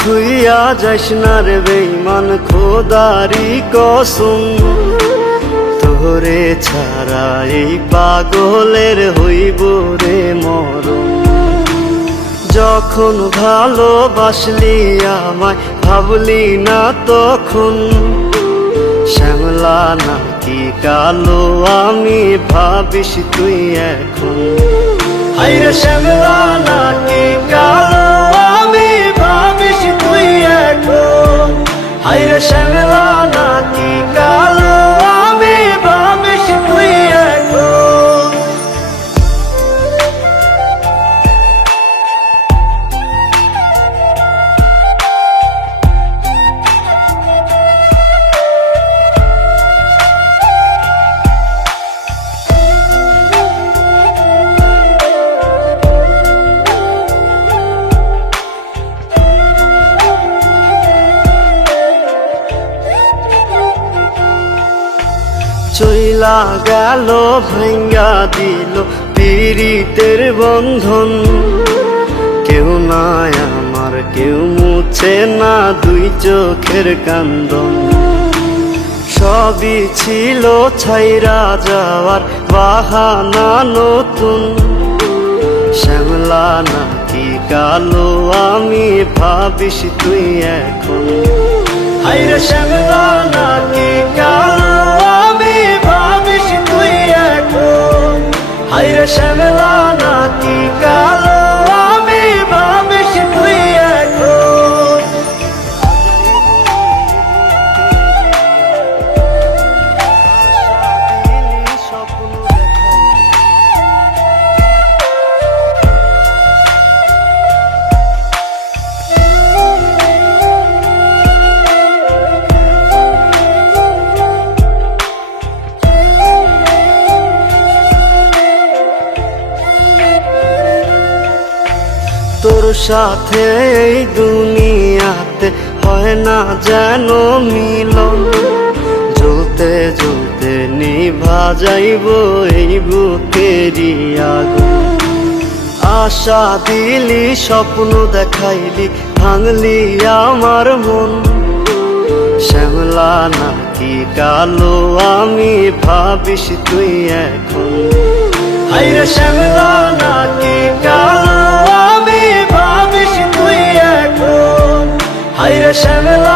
থুইয়া যাইস না রে বেঈমান, খোদারি কসম। তোরে ছাড়া এই পাগলের হইব রে মরণ। যখন ভালোবাসলি আমায় ভাবলি না তখন, শ্যামলা নাকি কালো আমি ভাবিস তুই এখন। হায়রে শ্যামলা নাকি কালো আমি ভাবিস তুই এখন। হায়রে শ্যামলা নাকি কালো আমি ভাবিস তুই এখন। চইলা গেল ভাঙ্গা দিল পীড়িতের বন্ধন। কেউ নাই আমার, কেউ মুছে না দুই চোখের কান্দন। সবই ছিল ছাইরা যাওয়ার বাহানা নতুন। শ্যামলা নাকি কালো আমি ভাবিস তুই এখন। হায়রে শ্যামলা নাকি কালো আমি ভাবিস তুই এখন। হায়রে শ্যামলা নাকি কালো আমি ভাবিস তুই এখন। তোর সাথে এই দুনিয়াতে হয় না যেন মিলন। জ্বলতে জ্বলতে নিভা যাইব এই বুকেরই আগুন। আশা দিলি স্বপ্ন দেখাইলি ভাঙলি আমার মন। শ্যামলা নাকি কালো আমি ভাবিস তুই এখন। হায়রে শ্যামলা নাকি কালো আমি ভাবিস তুই এখন। হায়রে শ্যামলা